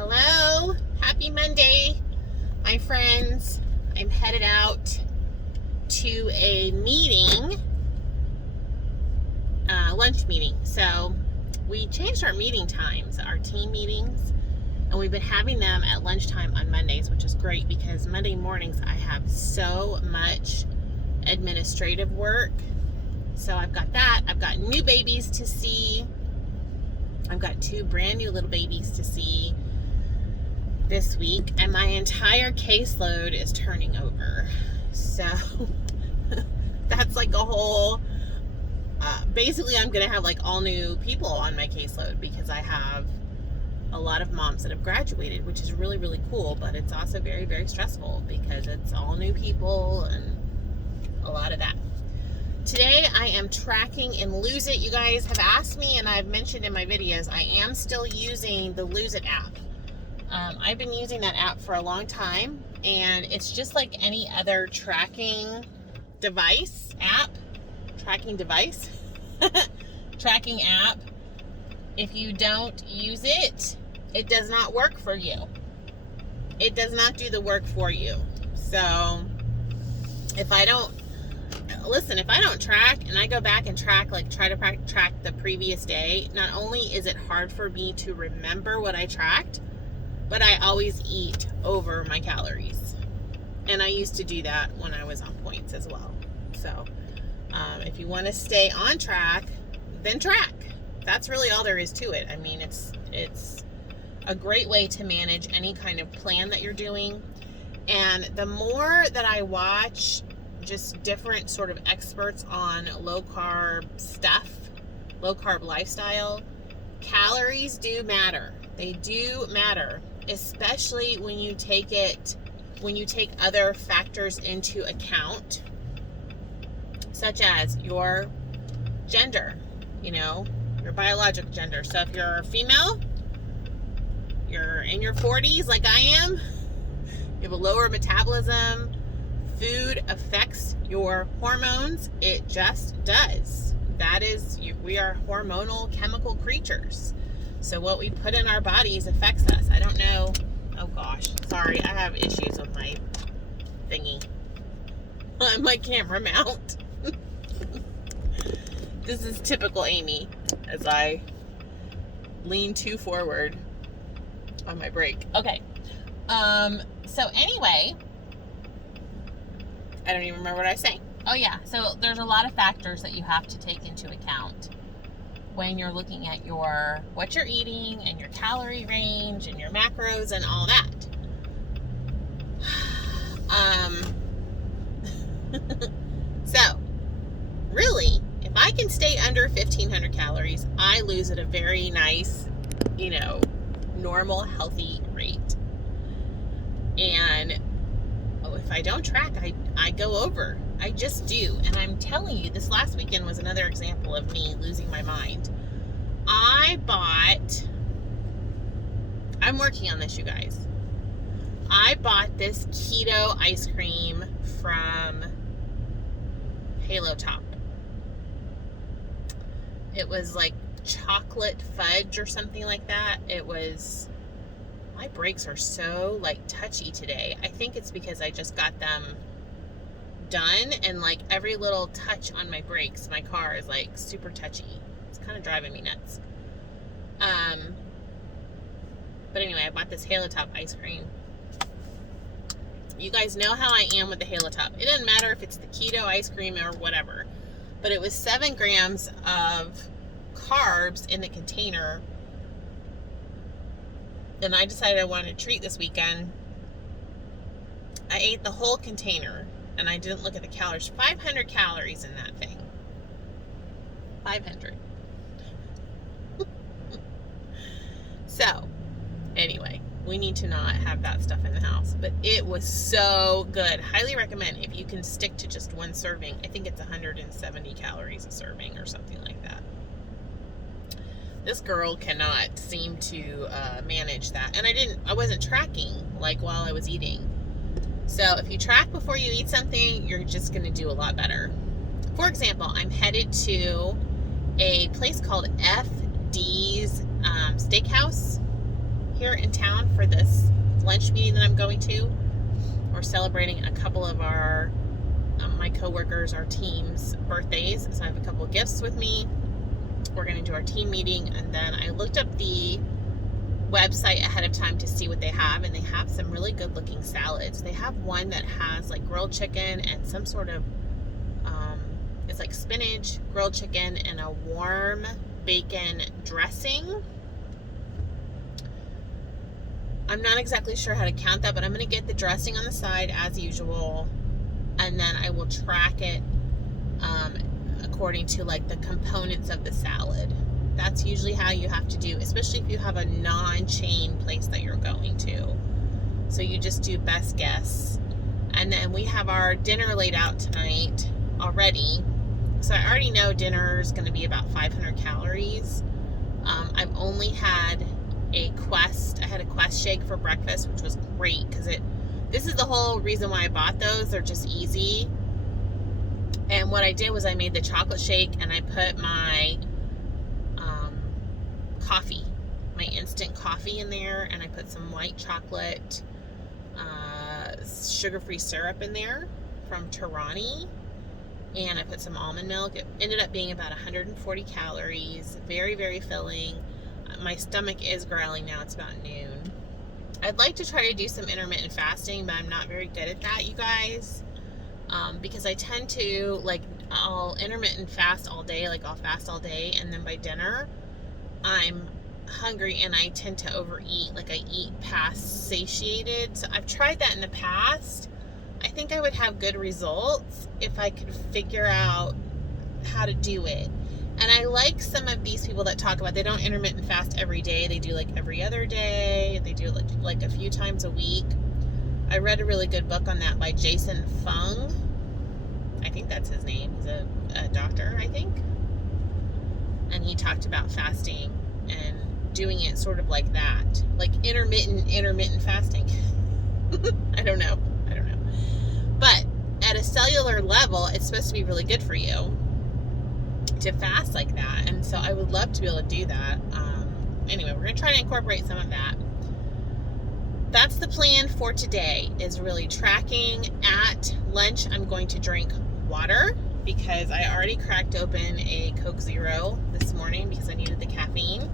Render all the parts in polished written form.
Hello, happy Monday, my friends. I'm headed out to a meeting, lunch meeting. So we changed our meeting times, our team meetings, and we've been having them at lunchtime on Mondays, which is great because Monday mornings I have so much administrative work. So I've got that. I've got new babies to see. I've got 2 brand new little babies to see this week, and my entire caseload is turning over. So that's like a whole, basically I'm going to have like all new people on my caseload because I have a lot of moms that have graduated, which is really, really cool, but it's also very, very stressful because it's all new people and a lot of that. Today I am tracking in Lose It. You guys have asked me, and I've mentioned in my videos, I am still using the Lose It app. I've been using that app for a long time, and it's just like any other tracking app. If you don't use it, it does not work for you. It does not do the work for you. So if I don't track and I go back and track the previous day, not only is it hard for me to remember what I tracked, but I always eat over my calories. And I used to do that when I was on points as well. So if you want to stay on track, then track. That's really all there is to it. I mean, it's a great way to manage any kind of plan that you're doing. And the more that I watch just different sort of experts on low carb stuff, low carb lifestyle, calories do matter. They do matter, especially when you take other factors into account, such as your gender, your biological gender. So if you're a female, you're in your 40s like I am, you have a lower metabolism, food affects your hormones. It just does. We are hormonal chemical creatures. So what we put in our bodies affects us. I don't know. Oh gosh. Sorry, I have issues with my thingy. My camera mount. This is typical Amy as I lean too forward on my brake. Okay. So anyway, I don't even remember what I was saying. Oh yeah, so there's a lot of factors that you have to take into account when you're looking at what you're eating and your calorie range and your macros and all that. So really, if I can stay under 1,500 calories, I lose at a very nice, normal, healthy rate. And if I don't track, I go over. I just do. And I'm telling you, this last weekend was another example of me losing my mind. I'm working on this, you guys. I bought this keto ice cream from Halo Top. It was like chocolate fudge or something like that. My brakes are so touchy today. I think it's because I just got them done, and every little touch on my brakes, my car is super touchy. It's kind of driving me nuts. But anyway, I bought this Halo Top ice cream. You guys know how I am with the Halo Top. It doesn't matter if it's the keto ice cream or whatever, but it was 7 grams of carbs in the container. And I decided I wanted a treat this weekend. I ate the whole container, and I didn't look at the calories. 500 calories in that thing. 500. So, anyway, we need to not have that stuff in the house. But it was so good. Highly recommend if you can stick to just one serving. I think it's 170 calories a serving or something like that. This girl cannot seem to manage that. And I wasn't tracking while I was eating. So if you track before you eat something, you're just going to do a lot better. For example, I'm headed to a place called FD's Steakhouse here in town for this lunch meeting that I'm going to. We're celebrating a couple of our my coworkers, our team's birthdays. So I have a couple of gifts with me. We're going to do our team meeting, and then I looked up the website ahead of time to see what they have, and they have some really good looking salads. They have one that has like grilled chicken and some sort of it's like spinach, grilled chicken, and a warm bacon dressing. I'm not exactly sure how to count that, but I'm going to get the dressing on the side as usual, and then I will track it according to like the components of the salad. That's usually how you have to do, especially if you have a non-chain place that you're going to. So you just do best guess. And then we have our dinner laid out tonight already. So I already know dinner is going to be about 500 calories. I've only had a Quest. I had a Quest shake for breakfast, which was great because this is the whole reason why I bought those. They're just easy. And what I did was I made the chocolate shake, and I put my coffee, my instant coffee in there, and I put some white chocolate sugar-free syrup in there from Torani, and I put some almond milk. It ended up being about 140 calories, very, very filling. My stomach is growling now. It's about noon. I'd like to try to do some intermittent fasting, but I'm not very good at that, you guys, because I tend to, like, I'll intermittent fast all day, like I'll fast all day, and then by dinner I'm hungry and I tend to overeat. Like I eat past satiated. So I've tried that in the past. I think I would have good results if I could figure out how to do it. And I like some of these people that talk about they don't intermittent fast every day. They do like every other day. They do like a few times a week. I read a really good book on that by Jason Fung. I think that's his name. He's a doctor, I think. And he talked about fasting and doing it sort of like that. Like intermittent fasting. I don't know. But at a cellular level, it's supposed to be really good for you to fast like that. And so I would love to be able to do that. Anyway, we're going to try to incorporate some of that. That's the plan for today, is really tracking. At lunch, I'm going to drink water because I already cracked open a Coke Zero this morning because I needed the caffeine.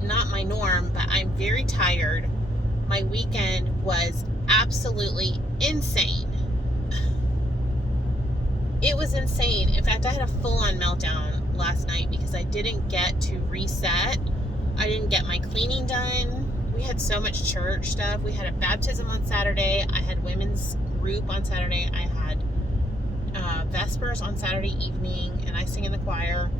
Not my norm, but I'm very tired. My weekend was absolutely insane. It was insane. In fact, I had a full-on meltdown last night because I didn't get to reset. I didn't get my cleaning done. We had so much church stuff. We had a baptism on Saturday. I had women's group on Saturday. I had Vespers on Saturday evening, and I sing in the choir.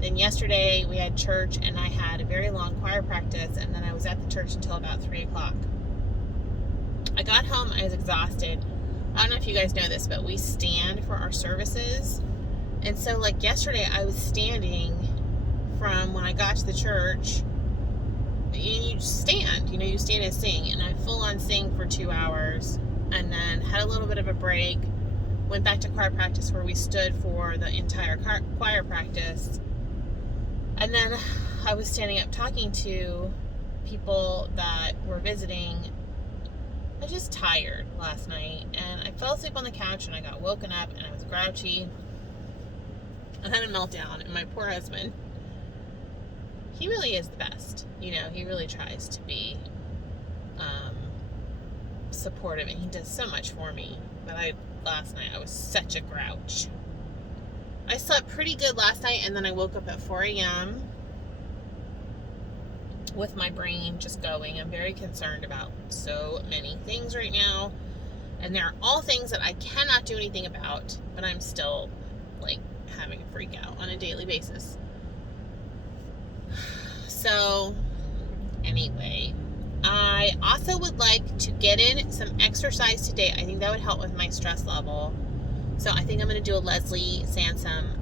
Then yesterday we had church, and I had a very long choir practice, and then I was at the church until about 3 o'clock. I got home, I was exhausted. I don't know if you guys know this, but we stand for our services. And so like yesterday I was standing from when I got to the church, and you stand and sing, and I full on sing for 2 hours, and then had a little bit of a break, went back to choir practice where we stood for the entire choir practice, and then I was standing up talking to people that were visiting. I was just tired last night, and I fell asleep on the couch, and I got woken up, and I was grouchy. I had a meltdown, and my poor husband, he really is the best. He really tries to be supportive, and he does so much for me. But last night I was such a grouch. I slept pretty good last night, and then I woke up at 4 a.m. with my brain just going. I'm very concerned about so many things right now, and they're all things that I cannot do anything about, but I'm still like having a freak out on a daily basis. So anyway, I also would like to get in some exercise today. I think that would help with my stress level. So I think I'm going to do a Leslie Samson.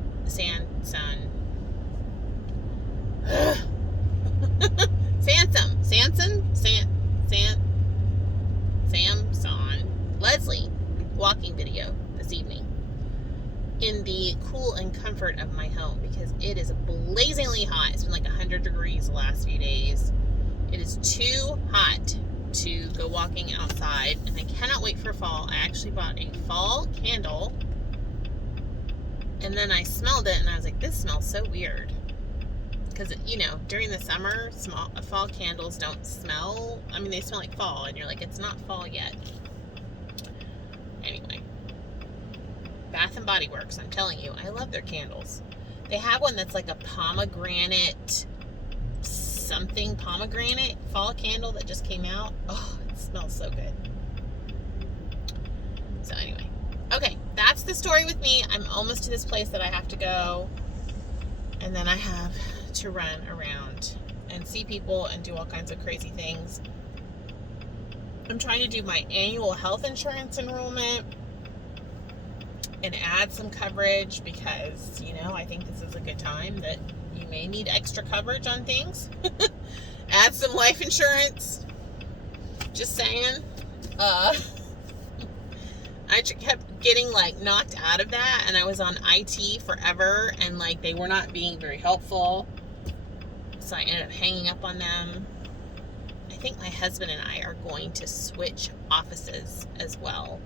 Leslie walking video this evening in the cool and comfort of my home because it is blazingly hot. It's been like 100 degrees the last few days. It is too hot to go walking outside, and I cannot wait for fall. I actually bought a fall candle, and then I smelled it, and I was like, this smells so weird. Because, during the summer, fall candles don't smell. I mean, they smell like fall, and you're like, it's not fall yet. Anyway, Bath and Body Works, I'm telling you, I love their candles. They have one that's like a pomegranate fall candle that just came out. Oh, it smells so good. So anyway, okay, that's the story with me. I'm almost to this place that I have to go, and then I have to run around and see people and do all kinds of crazy things. I'm trying to do my annual health insurance enrollment and add some coverage because, I think this is a good time that you may need extra coverage on things. Add some life insurance. Just saying. I kept getting knocked out of that, and I was on IT forever, and they were not being very helpful. So I ended up hanging up on them. I think my husband and I are going to switch offices as well.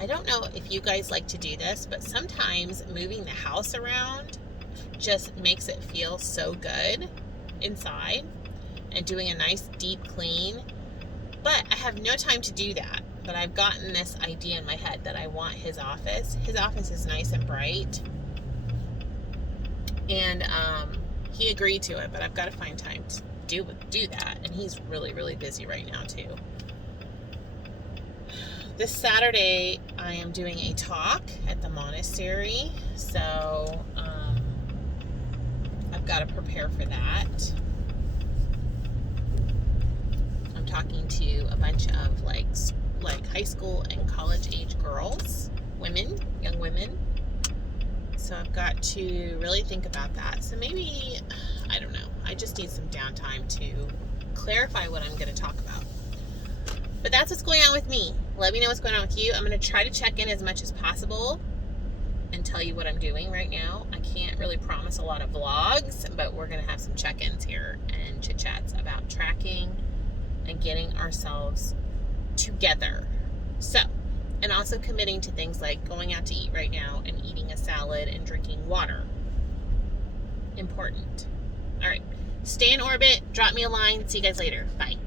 I don't know if you guys like to do this, but sometimes moving the house around just makes it feel so good inside, and doing a nice deep clean. But I have no time to do that. But I've gotten this idea in my head that I want his office. His office is nice and bright. And he agreed to it, but I've got to find time to do that. And he's really, really busy right now too. This Saturday, I am doing a talk at the monastery. So I've got to prepare for that. I'm talking to a bunch of high school and college age girls, young women. So I've got to really think about that. So maybe, I don't know, I just need some downtime to clarify what I'm going to talk about. But that's what's going on with me. Let me know what's going on with you. I'm going to try to check in as much as possible and tell you what I'm doing right now. I can't really promise a lot of vlogs, but we're going to have some check-ins here and chit-chats about tracking and getting ourselves together. So, and also committing to things like going out to eat right now and eating a salad and drinking water. Important. All right. Stay in orbit. Drop me a line. See you guys later. Bye.